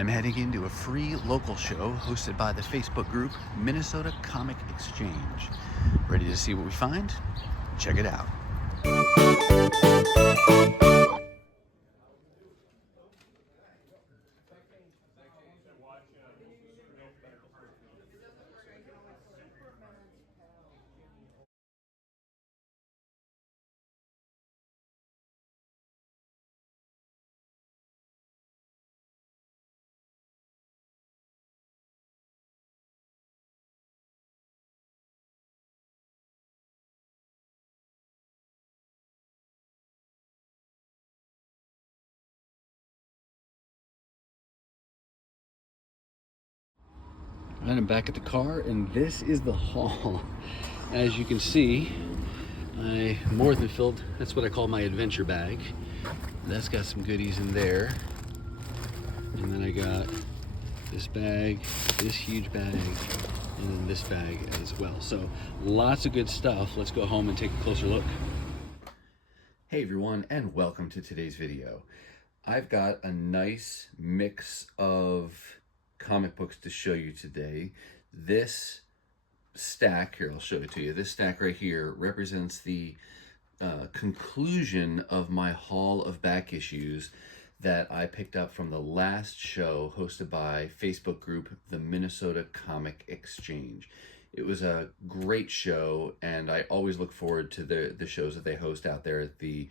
I'm heading into a free local show hosted by the Facebook group Minnesota Comic Exchange. Ready to see what we find? Check it out. And I'm back at the car, and this is the haul. As you can see, I more than filled, that's what I call my adventure bag. That's got some goodies in there. And then I got this bag, this huge bag, and then this bag as well. So lots of good stuff. Let's go home and take a closer look. Hey everyone, and welcome to today's video. I've got a nice mix of comic books to show you today. This stack here, I'll show it to you. This stack right here represents the conclusion of my haul of back issues that I picked up from the last show hosted by Facebook group the Minnesota Comic Exchange. It was a great show, and I always look forward to the shows that they host out there at the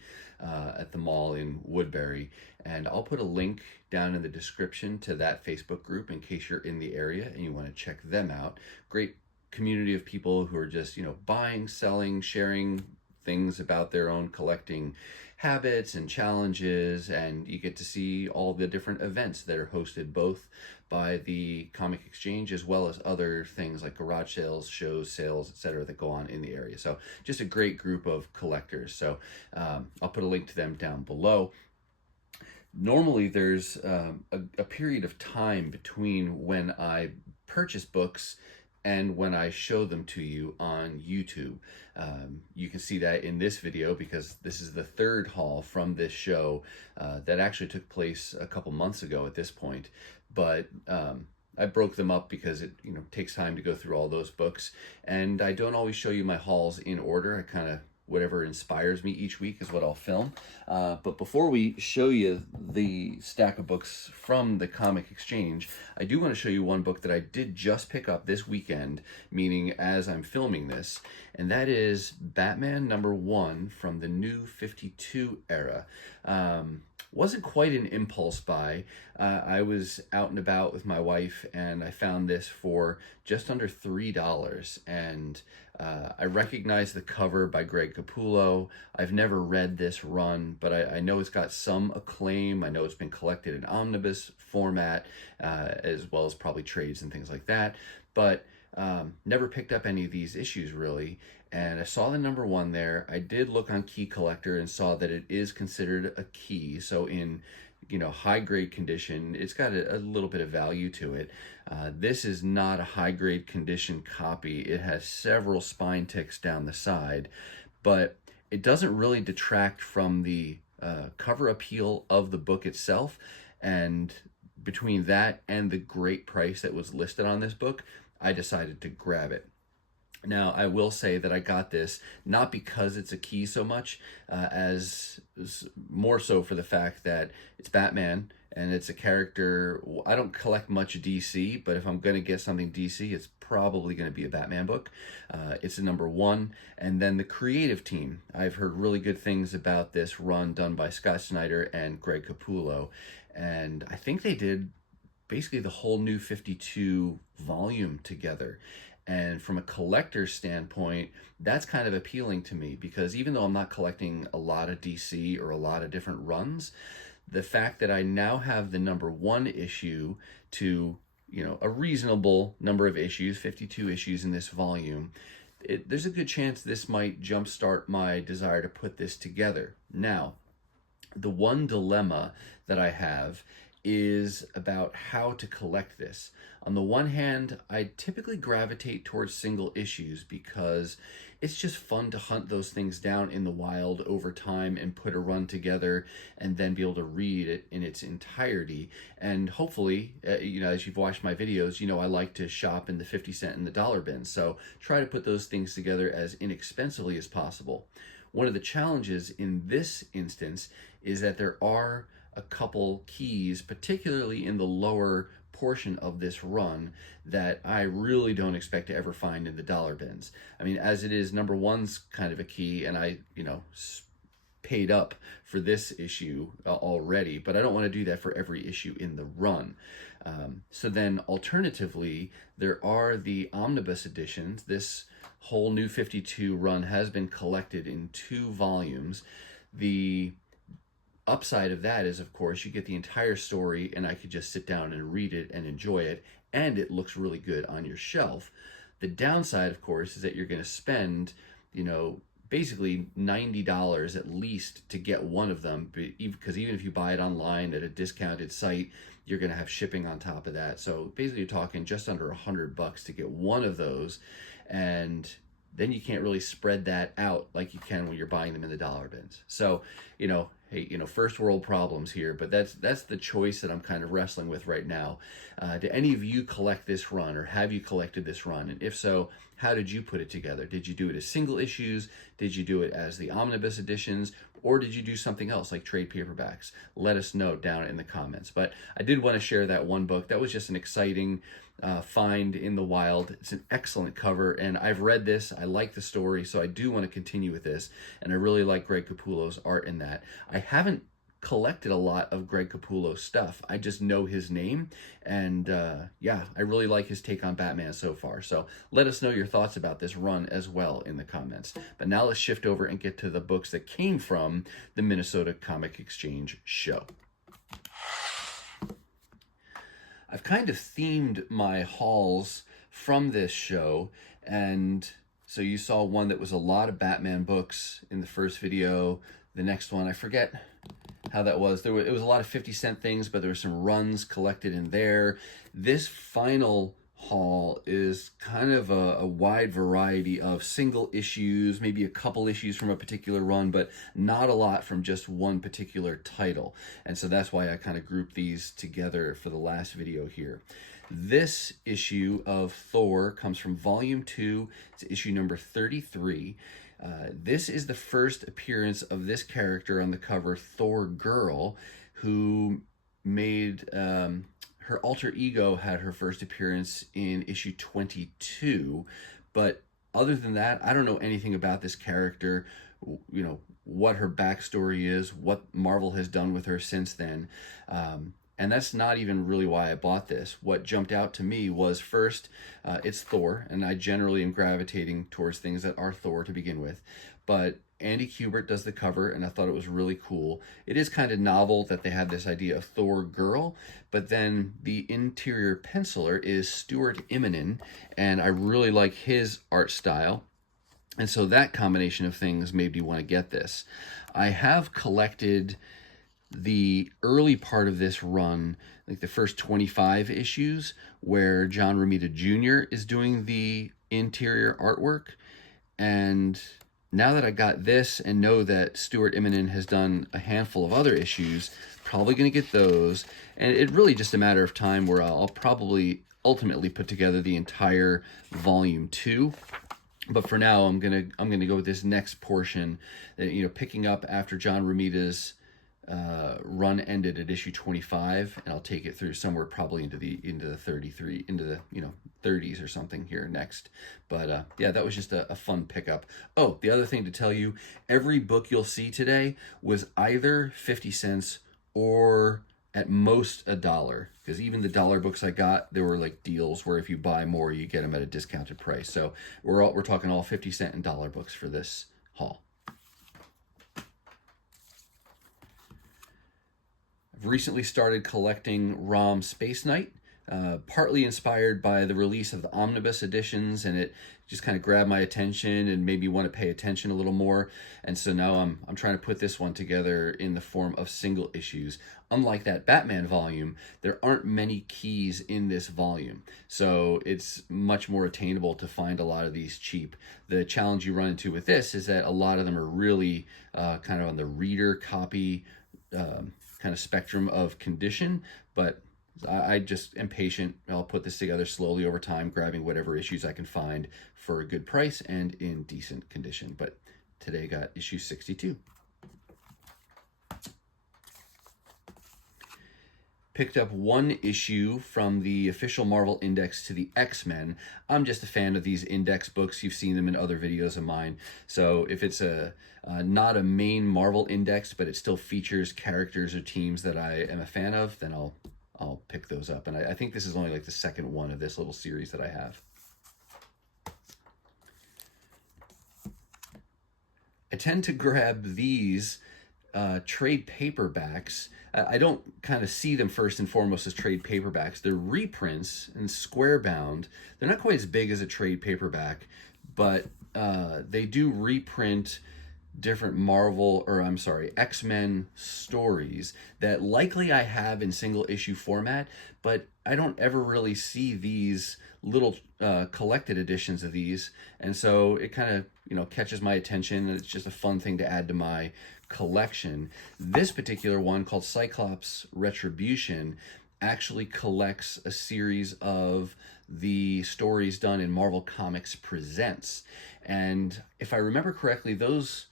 mall in Woodbury. And I'll put a link down in the description to that Facebook group in case you're in the area and you want to check them out. Great community of people who are just, buying, selling, sharing things about their own collecting habits and challenges, and you get to see all the different events that are hosted both by the Comic Exchange as well as other things like garage sales, shows, sales, etc. that go on in the area. So just a great group of collectors. So I'll put a link to them down below. Normally there's a period of time between when I purchase books and when I show them to you on YouTube. You can see that in this video because this is the third haul from this show that actually took place a couple months ago at this point. But I broke them up because it takes time to go through all those books, and I don't always show you my hauls in order. I kind of, whatever inspires me each week is what I'll film. But before we show you the stack of books from the Comic Exchange, I do want to show you one book that I did just pick up this weekend, meaning as I'm filming this, and that is Batman #1 from the New 52 era. Wasn't quite an impulse buy. I was out and about with my wife, and I found this for just under $3, and I recognize the cover by Greg Capullo. I've never read this run, but I know it's got some acclaim. I know it's been collected in omnibus format, as well as probably trades and things like that, but never picked up any of these issues really. And I saw the #1 there. I did look on Key Collector and saw that it is considered a key. So in high grade condition, it's got a little bit of value to it. This is not a high grade condition copy. It has several spine ticks down the side, but it doesn't really detract from the cover appeal of the book itself. And between that and the great price that was listed on this book, I decided to grab it. Now, I will say that I got this not because it's a key so much, as more so for the fact that it's Batman and it's a character. I don't collect much DC, but if I'm going to get something DC, it's probably going to be a Batman book. It's a #1. And then the creative team. I've heard really good things about this run done by Scott Snyder and Greg Capullo. And I think they did basically the whole New 52 volume together. And from a collector's standpoint, that's kind of appealing to me because even though I'm not collecting a lot of DC or a lot of different runs, the fact that I now have the #1 issue to, a reasonable number of issues, 52 issues in this volume, there's a good chance this might jumpstart my desire to put this together. Now, the one dilemma that I have is about how to collect this. On the one hand, I typically gravitate towards single issues because it's just fun to hunt those things down in the wild over time and put a run together and then be able to read it in its entirety. And hopefully, as you've watched my videos, I like to shop in the 50 cent and the dollar bin. So try to put those things together as inexpensively as possible. One of the challenges in this instance is that there are a couple keys, particularly in the lower portion of this run, that I really don't expect to ever find in the dollar bins. I mean, as it is, number one's kind of a key, and I, paid up for this issue already, but I don't want to do that for every issue in the run. So then alternatively, there are the omnibus editions. This whole new 52 run has been collected in 2 volumes. The upside of that is, of course, you get the entire story and I could just sit down and read it and enjoy it, and it looks really good on your shelf. The downside, of course, is that you're going to spend, basically $90 at least to get one of them, because even if you buy it online at a discounted site, you're going to have shipping on top of that. So basically you're talking just under $100 to get one of those, and then you can't really spread that out like you can when you're buying them in the dollar bins. So, hey, first world problems here, but that's the choice that I'm kind of wrestling with right now. Do any of you collect this run, or have you collected this run? And if so, how did you put it together? Did you do it as single issues? Did you do it as the omnibus editions? Or did you do something else like trade paperbacks? Let us know down in the comments. But I did want to share that one book. That was just an exciting find in the wild. It's an excellent cover, and I've read this. I like the story, so I do want to continue with this, and I really like Greg Capullo's art in that. I haven't collected a lot of Greg Capullo's stuff. I just know his name, and I really like his take on Batman so far. So let us know your thoughts about this run as well in the comments. But now let's shift over and get to the books that came from the Minnesota Comic Exchange show. I've kind of themed my hauls from this show, and so you saw one that was a lot of Batman books in the first video. The next one, I forget how that was. It was a lot of 50-cent things, but there were some runs collected in there. This final haul is kind of a wide variety of single issues, maybe a couple issues from a particular run, but not a lot from just one particular title. And so that's why I kind of grouped these together for the last video here. This issue of Thor comes from Volume 2. It's issue number 33. This is the first appearance of this character on the cover, Thor Girl, who made... her alter ego had her first appearance in issue 22, but other than that, I don't know anything about this character, what her backstory is, what Marvel has done with her since then. And that's not even really why I bought this. What jumped out to me was, first, it's Thor, and I generally am gravitating towards things that are Thor to begin with. But Andy Kubert does the cover, and I thought it was really cool. It is kind of novel that they had this idea of Thor Girl, but then the interior penciler is Stuart Immonen, and I really like his art style. And so that combination of things made me want to get this. I have collected the early part of this run, like the first 25 issues, where John Romita Jr. is doing the interior artwork. And now that I got this and know that Stuart Immonen has done a handful of other issues, probably going to get those. And it's really just a matter of time where I'll probably ultimately put together the entire Volume 2. But for now, I'm gonna go with this next portion, picking up after John Romita's run ended at issue 25, and I'll take it through somewhere probably into the 33, into the 30s or something here next. But yeah, that was just a fun pickup. Oh, the other thing to tell you, every book you'll see today was either 50 cents or at most $1, because even the dollar books I got, there were like deals where if you buy more, you get them at a discounted price. So we're talking all 50 cent and dollar books for this haul. I've recently started collecting ROM Space Knight. partly inspired by the release of the omnibus editions, and it just kind of grabbed my attention and made me want to pay attention a little more. And so now I'm trying to put this one together in the form of single issues. Unlike that Batman volume, there aren't many keys in this volume, so it's much more attainable to find a lot of these cheap. The challenge you run into with this is that a lot of them are really kind of on the reader copy kind of spectrum of condition, but I just am patient. I'll put this together slowly over time, grabbing whatever issues I can find for a good price and in decent condition. But today I got issue 62. Picked up one issue from the official Marvel Index to the X-Men. I'm just a fan of these index books. You've seen them in other videos of mine. So if it's not a main Marvel Index, but it still features characters or teams that I am a fan of, then I'll pick those up. And I think this is only like the second one of this little series that I have. I tend to grab these trade paperbacks. I don't kind of see them first and foremost as trade paperbacks. They're reprints and square bound. They're not quite as big as a trade paperback, but they do reprint different X-Men stories that likely I have in single issue format, but I don't ever really see these little collected editions of these, and so it kind of catches my attention, and it's just a fun thing to add to my collection. This particular one, called Cyclops Retribution, actually collects a series of the stories done in Marvel Comics Presents, and if I remember correctly, those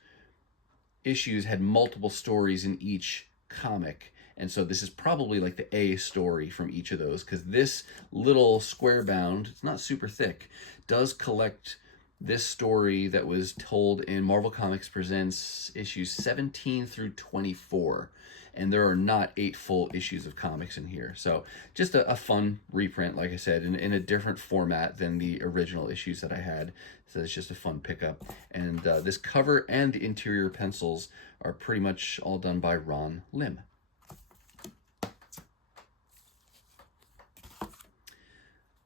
issues had multiple stories in each comic, and so this is probably like the A story from each of those, because this little square bound, it's not super thick, does collect this story that was told in Marvel Comics Presents issues 17 through 24, and there are not 8 full issues of comics in here. So just a fun reprint, like I said, in a different format than the original issues that I had. So it's just a fun pickup. And this cover and the interior pencils are pretty much all done by Ron Lim.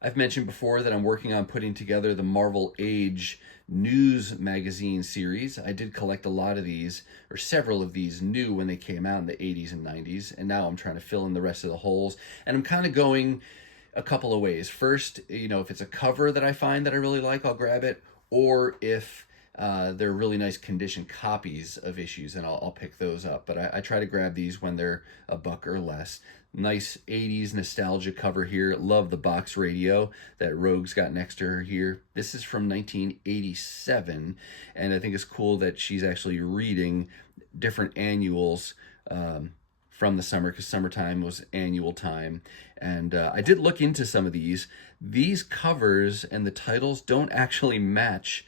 I've mentioned before that I'm working on putting together the Marvel Age news magazine series. I did collect a lot of these, or several of these, new when they came out in the 80s and 90s, and now I'm trying to fill in the rest of the holes. And I'm kind of going a couple of ways. First, if it's a cover that I find that I really like, I'll grab it, or if they're really nice condition copies of issues, and I'll pick those up. But I try to grab these when they're $1 or less. Nice 80s nostalgia cover here. Love the box radio that Rogue's got next to her here. This is from 1987, and I think it's cool that she's actually reading different annuals from the summer, because summertime was annual time. And I did look into some of these. These covers and the titles don't actually match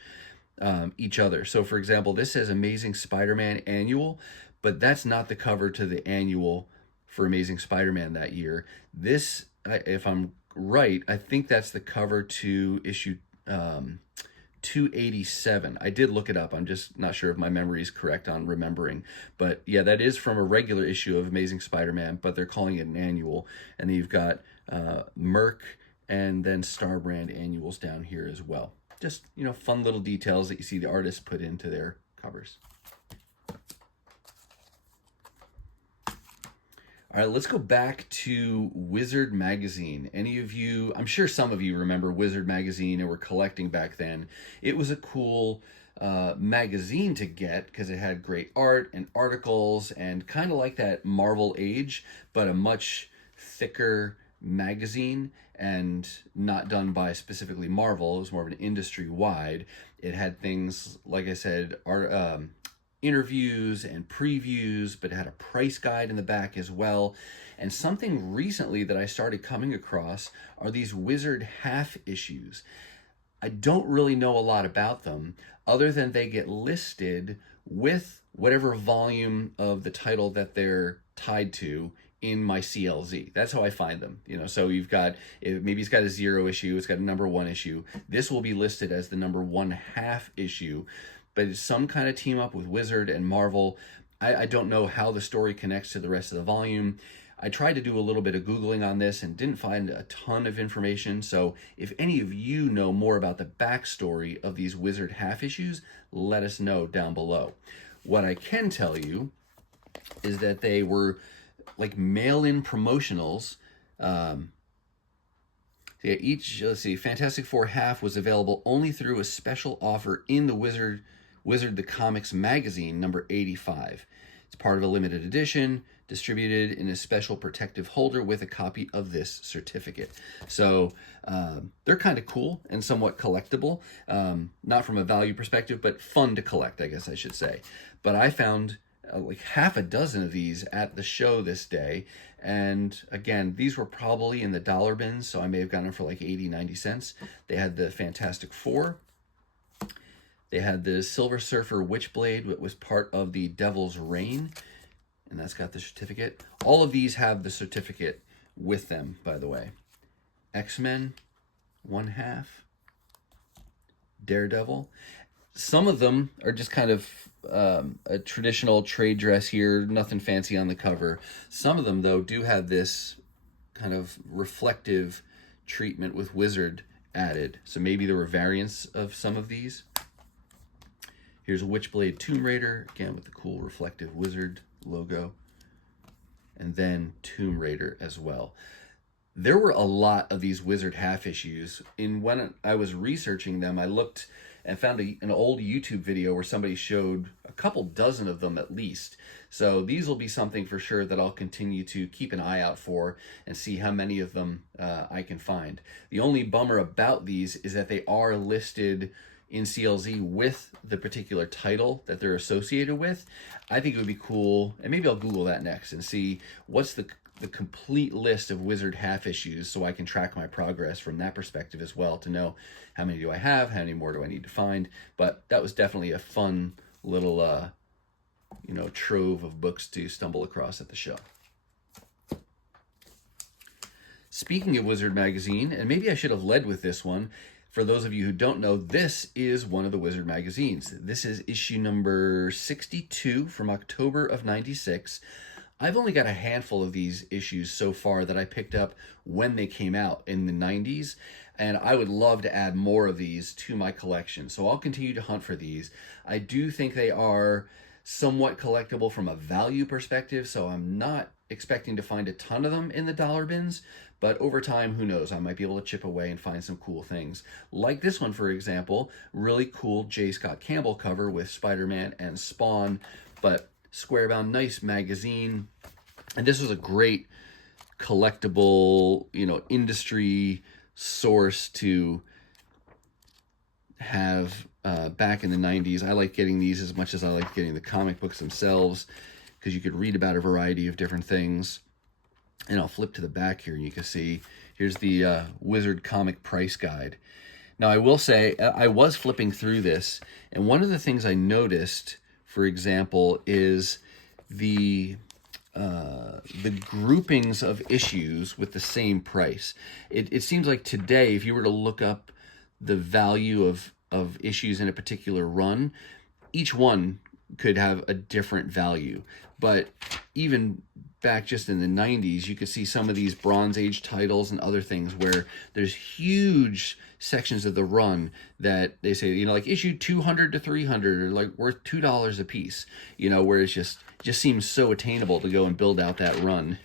each other. So for example, this says Amazing Spider-Man Annual, but that's not the cover to the annual for Amazing Spider-Man that year. This, if I'm right, I think that's the cover to issue 287. I did look it up. I'm just not sure if my memory is correct on remembering. But yeah, that is from a regular issue of Amazing Spider-Man, but they're calling it an annual. And then you've got Merc and then Starbrand annuals down here as well. Just, fun little details that you see the artists put into their covers. All right, let's go back to Wizard Magazine. Any of you, I'm sure some of you remember Wizard Magazine and were collecting back then. It was a cool magazine to get because it had great art and articles, and kind of like that Marvel Age, but a much thicker magazine, and not done by specifically Marvel. It was more of an industry-wide. It had things, like I said, interviews and previews, but it had a price guide in the back as well. And something recently that I started coming across are these Wizard half issues. I don't really know a lot about them, other than they get listed with whatever volume of the title that they're tied to in my CLZ. That's how I find them. So you've got, maybe it's got a 0 issue, it's got a number 1 issue. This will be listed as the number 1/2 issue, but it's some kind of team up with Wizard and Marvel. I don't know how the story connects to the rest of the volume. I tried to do a little bit of Googling on this and didn't find a ton of information. So if any of you know more about the backstory of these Wizard half issues, let us know down below. What I can tell you is that they were like mail-in promotionals. Let's see, Fantastic Four half was available only through a special offer in the Wizard the Comics magazine, number 85. It's part of a limited edition, distributed in a special protective holder with a copy of this certificate. So they're kind of cool and somewhat collectible, not from a value perspective, but fun to collect, I guess I should say. But I found like half a dozen of these at the show this day. And again, these were probably in the dollar bins, so I may have gotten them for like 80, 90 cents. They had the Fantastic Four. They had the Silver Surfer Witchblade, that was part of the Devil's Reign, and that's got the certificate. All of these have the certificate with them, by the way. X-Men, 1/2. Daredevil. Some of them are just kind of a traditional trade dress here, nothing fancy on the cover. Some of them, though, do have this kind of reflective treatment with Wizard added. So maybe there were variants of some of these. Here's a Witchblade Tomb Raider, again with the cool reflective Wizard logo. And then Tomb Raider as well. There were a lot of these Wizard half issues. When I was researching them, I looked and found an old YouTube video where somebody showed a couple dozen of them at least. So these will be something for sure that I'll continue to keep an eye out for and see how many of them I can find. The only bummer about these is that they are listed in CLZ with the particular title that they're associated with. I think it would be cool, and maybe I'll Google that next and see what's the complete list of Wizard half issues, so I can track my progress from that perspective as well, to know how many do I have, how many more do I need to find. But that was definitely a fun little trove of books to stumble across at the show. Speaking of Wizard magazine, and maybe I should have led with this one, for those of you who don't know, this is one of the Wizard magazines. This is issue number 62 from October of 96. I've only got a handful of these issues so far that I picked up when they came out in the 90s, and I would love to add more of these to my collection. So I'll continue to hunt for these. I do think they are somewhat collectible from a value perspective, so I'm not expecting to find a ton of them in the dollar bins, but over time, who knows, I might be able to chip away and find some cool things. Like this one, for example, really cool J. Scott Campbell cover with Spider-Man and Spawn, but square-bound, nice magazine. And this was a great collectible, industry source to have back in the 90s. I like getting these as much as I like getting the comic books themselves, because you could read about a variety of different things. And I'll flip to the back here, and you can see, here's the Wizard comic price guide. Now, I will say, I was flipping through this, and one of the things I noticed, for example, is the groupings of issues with the same price. It seems like today, if you were to look up the value of issues in a particular run, each one could have a different value. But even back just in the 90s, you could see some of these Bronze Age titles and other things where there's huge sections of the run that they say, like issue 200 to 300 are like worth $2 a piece, where it just seems so attainable to go and build out that run.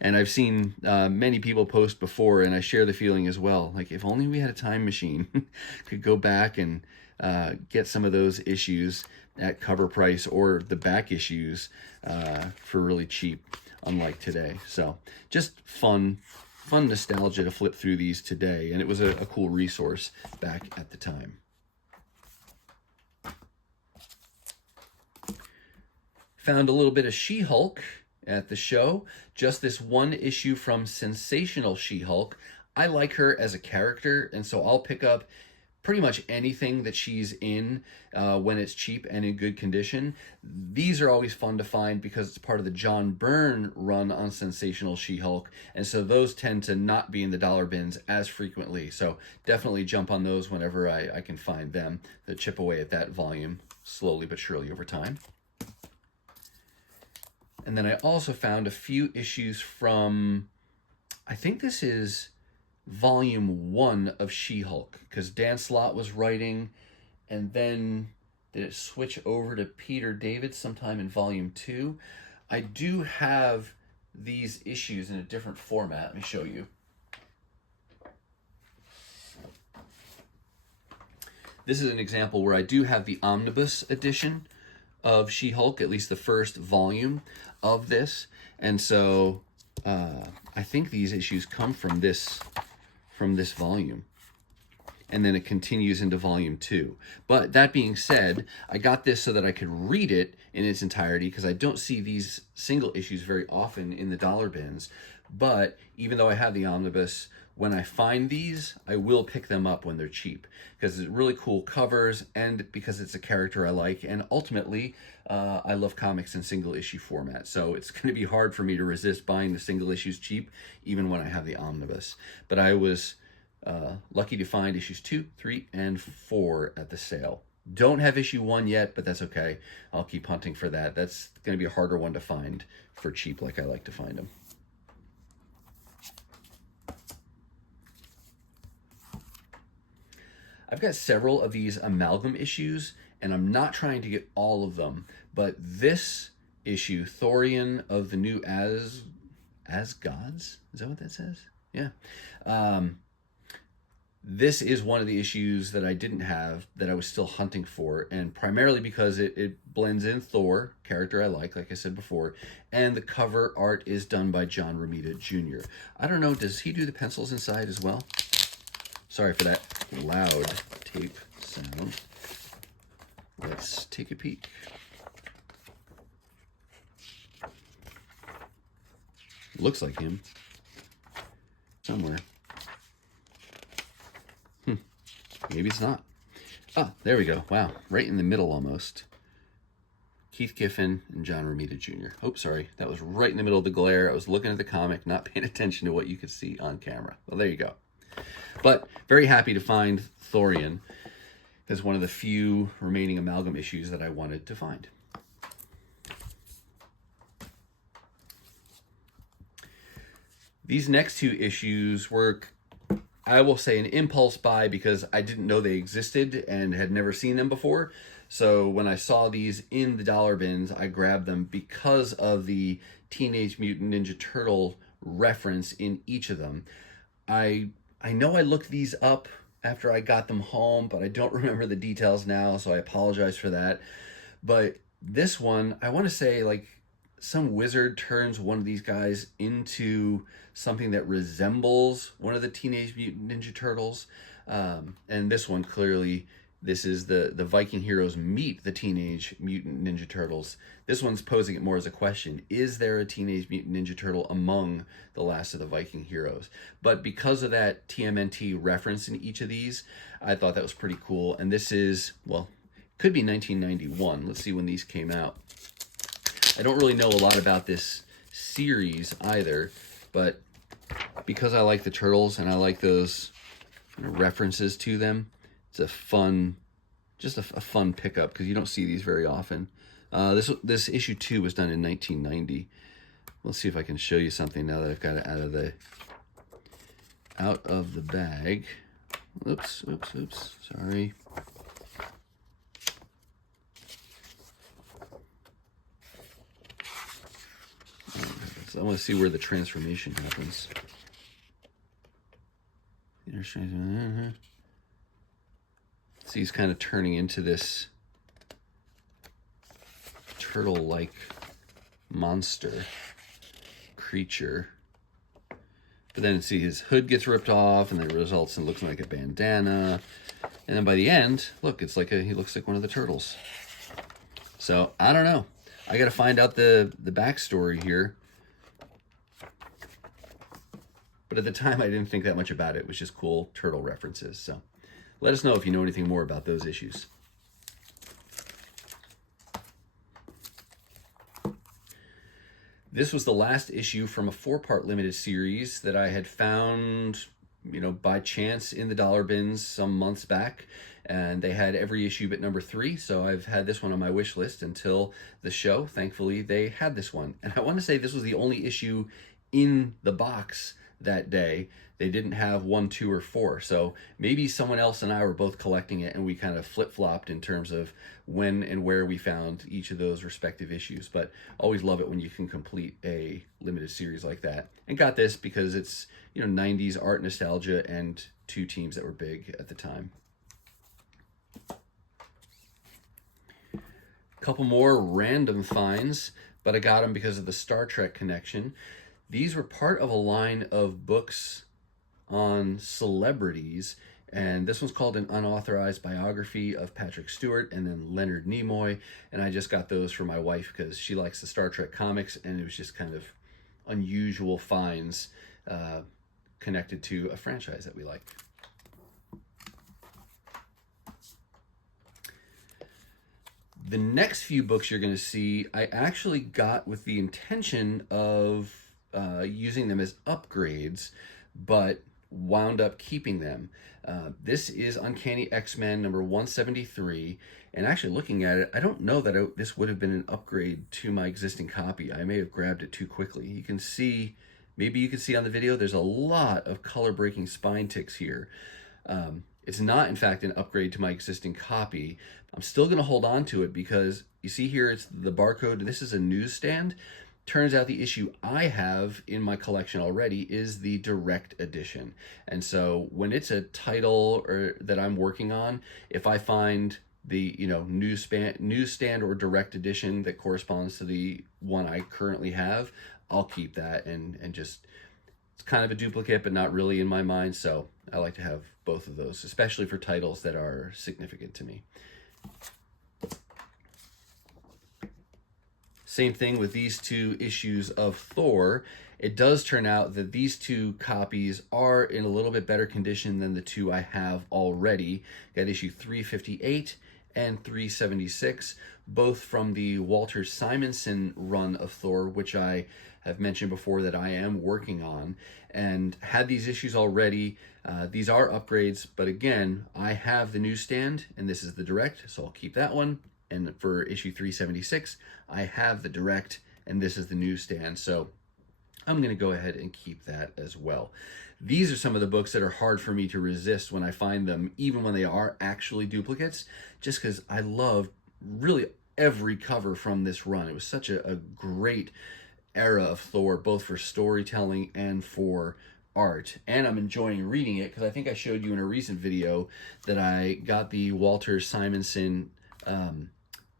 And I've seen many people post before, and I share the feeling as well. Like, if only we had a time machine, could go back and get some of those issues at cover price, or the back issues for really cheap, unlike today. So just fun nostalgia to flip through these today, and it was a cool resource back at the time. Found a little bit of She-Hulk at the show. Just this one issue from Sensational She-Hulk. I like her as a character, and so I'll pick up pretty much anything that she's in when it's cheap and in good condition. These are always fun to find because it's part of the John Byrne run on Sensational She-Hulk, and so those tend to not be in the dollar bins as frequently. So definitely jump on those whenever I can find them. They chip away at that volume slowly but surely over time. And then I also found a few issues from, I think this is volume 1 of She-Hulk, because Dan Slott was writing, and then did it switch over to Peter David sometime in volume 2? I do have these issues in a different format. Let me show you. This is an example where I do have the omnibus edition of She-Hulk, at least the first volume of this. And so I think these issues come from this volume. And then it continues into volume 2. But that being said, I got this so that I could read it in its entirety, because I don't see these single issues very often in the dollar bins. But even though I have the omnibus, when I find these, I will pick them up when they're cheap, because it's really cool covers and because it's a character I like. And ultimately, I love comics in single issue format. So it's going to be hard for me to resist buying the single issues cheap, even when I have the omnibus. But I was lucky to find issues 2, 3, and 4 at the sale. Don't have issue 1 yet, but that's okay. I'll keep hunting for that. That's going to be a harder one to find for cheap, like I like to find them. I've got several of these Amalgam issues, and I'm not trying to get all of them, but this issue, Thorian of the New As Gods, is that what that says? Yeah. This is one of the issues that I didn't have that I was still hunting for, and primarily because it blends in Thor, character I like I said before, and the cover art is done by John Romita Jr. I don't know, does he do the pencils inside as well? Sorry for that loud tape sound. Let's take a peek. Looks like him. Somewhere. Maybe it's not. Ah, there we go. Wow, right in the middle almost. Keith Giffen and John Romita Jr. Oh, sorry. That was right in the middle of the glare. I was looking at the comic, not paying attention to what you could see on camera. Well, there you go. But very happy to find Thorian as one of the few remaining Amalgam issues that I wanted to find. These next 2 issues were, I will say, an impulse buy because I didn't know they existed and had never seen them before. So when I saw these in the dollar bins, I grabbed them because of the Teenage Mutant Ninja Turtle reference in each of them. I know I looked these up after I got them home, but I don't remember the details now, so I apologize for that. But this one, I want to say, like, some wizard turns one of these guys into something that resembles one of the Teenage Mutant Ninja Turtles. And this one, clearly, this is the Viking heroes meet the Teenage Mutant Ninja Turtles. This one's posing it more as a question. Is there a Teenage Mutant Ninja Turtle among the last of the Viking heroes? But because of that TMNT reference in each of these, I thought that was pretty cool. And this is, well, could be 1991. Let's see when these came out. I don't really know a lot about this series either, but because I like the Turtles and I like those references to them, it's a fun, just a fun pickup because you don't see these very often. This issue 2 was done in 1990. Let's see if I can show you something now that I've got it out of the bag. Oops, sorry. I want to see where the transformation happens. See, he's kind of turning into this turtle-like monster creature. But then see his hood gets ripped off, and it results in looking like a bandana. And then by the end, look, it's like he looks like one of the turtles. So I don't know. I got to find out the backstory here. But at the time, I didn't think that much about it. It was just cool turtle references. So let us know if you know anything more about those issues. This was the last issue from a 4-part limited series that I had found by chance in the dollar bins some months back, and they had every issue but number 3. So I've had this one on my wish list until the show. Thankfully, they had this one. And I want to say this was the only issue in the box that day. They didn't have 1, 2, or 4. So maybe someone else and I were both collecting it, and we kind of flip-flopped in terms of when and where we found each of those respective issues. But always love it when you can complete a limited series like that. And got this because it's 90s art nostalgia and 2 teams that were big at the time. Couple more random finds, but I got them because of the Star Trek connection. These were part of a line of books on celebrities, and this one's called An Unauthorized Biography of Patrick Stewart and then Leonard Nimoy, and I just got those for my wife because she likes the Star Trek comics, and it was just kind of unusual finds connected to a franchise that we like. The next few books you're going to see, I actually got with the intention of using them as upgrades, but wound up keeping them. This is Uncanny X-Men number 173, and actually looking at it, I don't know that this would have been an upgrade to my existing copy. I may have grabbed it too quickly. You can see, maybe you can see on the video, there's a lot of color-breaking spine ticks here. It's not, in fact, an upgrade to my existing copy. I'm still going to hold on to it because you see here, it's the barcode. This is a newsstand. Turns out the issue I have in my collection already is the direct edition. And so when it's a title that I'm working on, if I find the newsstand or direct edition that corresponds to the one I currently have, I'll keep that and just, it's kind of a duplicate, but not really in my mind. So I like to have both of those, especially for titles that are significant to me. Same thing with these 2 issues of Thor. It does turn out that these 2 copies are in a little bit better condition than the 2 I have already. Got issue 358 and 376, both from the Walter Simonson run of Thor, which I have mentioned before that I am working on, and had these issues already. These are upgrades, but again, I have the newsstand, and this is the direct, so I'll keep that one. And for issue 376, I have the direct, and this is the newsstand, so I'm going to go ahead and keep that as well. These are some of the books that are hard for me to resist when I find them, even when they are actually duplicates, just because I love really every cover from this run. It was such a great era of Thor, both for storytelling and for art, and I'm enjoying reading it because I think I showed you in a recent video that I got the Walter Simonson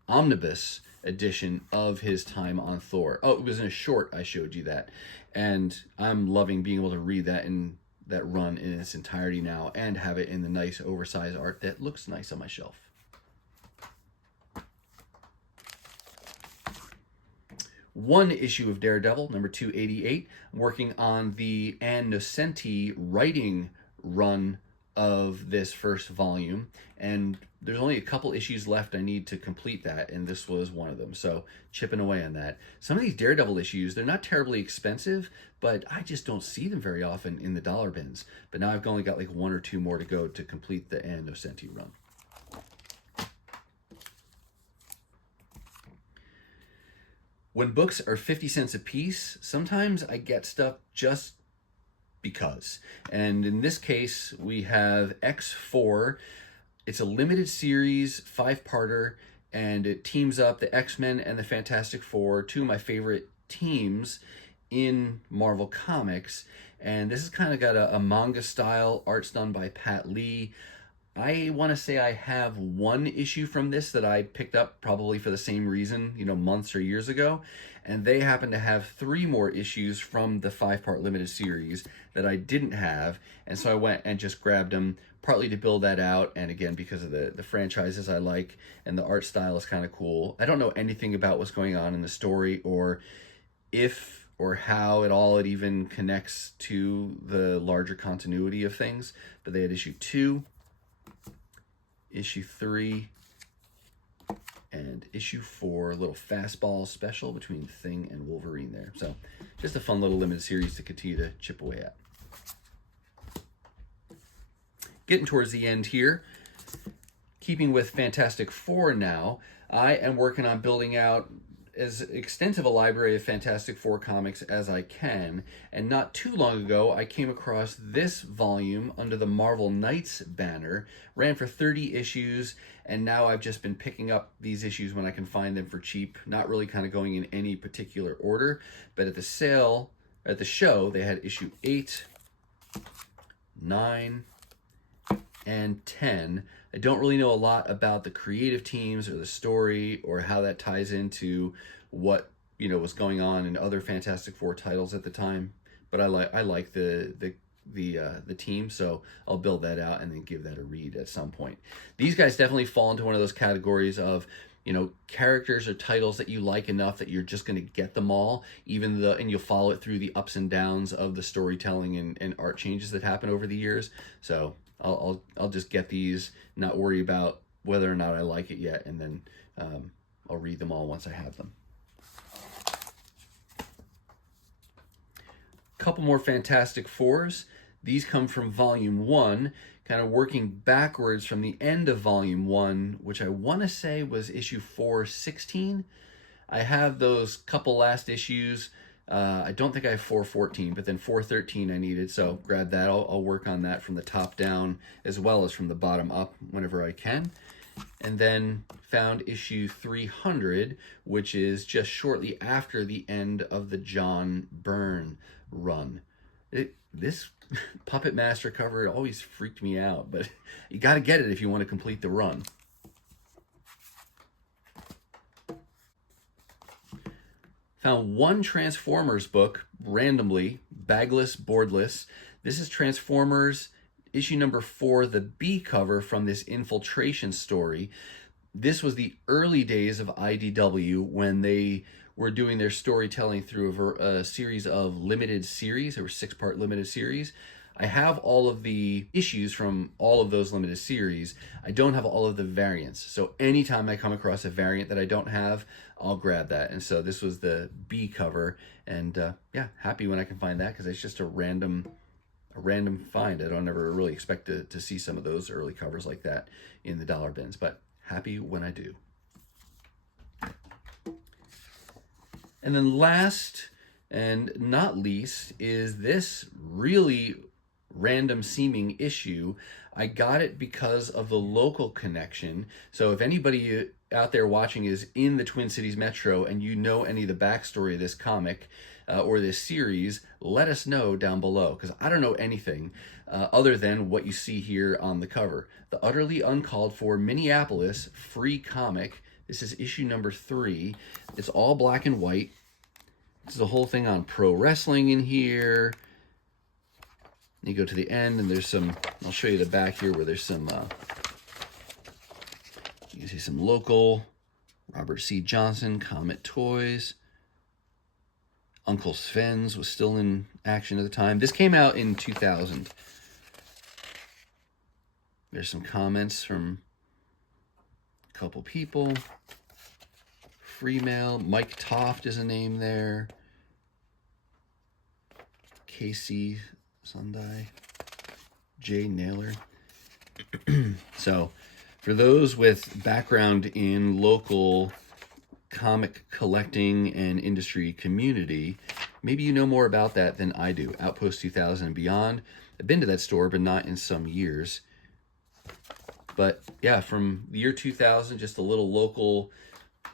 omnibus edition of his time on Thor. Oh, it was in a short, I showed you that, and I'm loving being able to read that in that run in its entirety now and have it in the nice oversized art that looks nice on my shelf. One issue of Daredevil, number 288. I'm working on the Ann Nocenti writing run of this first volume, and there's only a couple issues left I need to complete that, and this was one of them, so chipping away on that. Some of these Daredevil issues, they're not terribly expensive, but I just don't see them very often in the dollar bins. But now I've only got like 1 or 2 more to go to complete the Ann Nocenti run. When books are 50 cents a piece, sometimes I get stuff just because. And in this case, we have X4. It's a limited series, 5-parter, and it teams up the X-Men and the Fantastic Four, 2 of my favorite teams in Marvel Comics. And this has kind of got a manga style. Art's done by Pat Lee. I want to say I have 1 issue from this that I picked up probably for the same reason, months or years ago. And they happen to have 3 more issues from the 5-part limited series that I didn't have. And so I went and just grabbed them, partly to build that out. And again, because of the franchises I like and the art style is kind of cool. I don't know anything about what's going on in the story or if or how it even connects to the larger continuity of things. But they had issue 2. Issue 3, and issue 4, a little fastball special between Thing and Wolverine there. So just a fun little limited series to continue to chip away at. getting towards the end here. Keeping with Fantastic Four now, I am working on building out as extensive a library of Fantastic Four comics as I can, and not too long ago I came across this volume under the Marvel Knights banner, ran for 30 issues, and now I've just been picking up these issues when I can find them for cheap, not really kind of going in any particular order, but at the show, they had issue 8, 9, and 10. I don't really know a lot about the creative teams or the story or how that ties into what was going on in other Fantastic Four titles at the time, but I like the team, so I'll build that out and then give that a read at some point. These guys definitely fall into one of those categories of characters or titles that you like enough that you're just going to get them all, and you'll follow it through the ups and downs of the storytelling and art changes that happen over the years. So I'll just get these, not worry about whether or not I like it yet, and then I'll read them all once I have them. Couple more Fantastic Fours. These come from Volume 1, kind of working backwards from the end of Volume 1, which I want to say was issue 416. I have those couple last issues. I don't think I have 414, but then 413 I needed, so grab that. I'll work on that from the top down as well as from the bottom up whenever I can. And then found issue 300, which is just shortly after the end of the John Byrne run. This Puppet Master cover always freaked me out, but you got to get it if you want to complete the run. Found one Transformers book randomly, bagless, boardless. This is Transformers issue number 4, the B cover from this infiltration story. This was the early days of IDW when they were doing their storytelling through a series of limited series. There were 6-part limited series. I have all of the issues from all of those limited series. I don't have all of the variants. So anytime I come across a variant that I don't have, I'll grab that. And so this was the B cover. And yeah, happy when I can find that because it's just a random find. I don't ever really expect to see some of those early covers like that in the dollar bins, but happy when I do. And then last and not least is this really random seeming issue. I got it because of the local connection. So if anybody out there watching is in the Twin Cities Metro and you know any of the backstory of this comic or this series, let us know down below, because I don't know anything other than what you see here on the cover. The Utterly Uncalled For Minneapolis free comic. This is issue number 3. It's all black and white. There's the whole thing on pro wrestling in here. You go to the end and there's some, I'll show you the back here where there's some, you can see some local, Robert C. Johnson, Comet Toys. Uncle Sven's was still in action at the time. This came out in 2000. There's some comments from a couple people. Free mail. Mike Toft is a name there. Casey Sundai. Jay Naylor. So, for those with background in local comic collecting and industry community, maybe you know more about that than I do. Outpost 2000 and beyond. I've been to that store, but not in some years. But yeah, from the year 2000, just a little local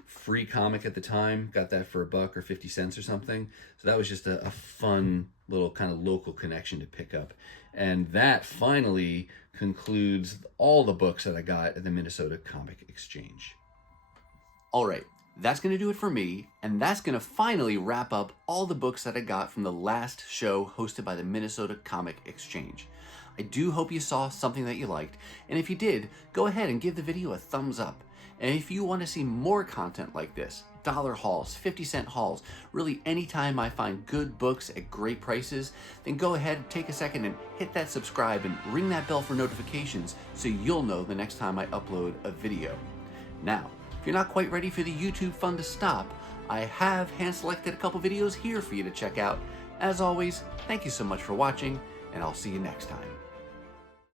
free comic at the time. Got that for $1 or 50 cents or something. So that was just a fun little kind of local connection to pick up. And that finally concludes all the books that I got at the Minnesota Comic Exchange. All right, that's going to do it for me, and that's going to finally wrap up all the books that I got from the last show hosted by the Minnesota Comic Exchange. I do hope you saw something that you liked, and if you did, go ahead and give the video a thumbs up. And if you want to see more content like this, dollar hauls, 50-cent hauls, really anytime I find good books at great prices, then go ahead and take a second and hit that subscribe and ring that bell for notifications so you'll know the next time I upload a video. Now, if you're not quite ready for the YouTube fun to stop, I have hand-selected a couple videos here for you to check out. As always, thank you so much for watching, and I'll see you next time.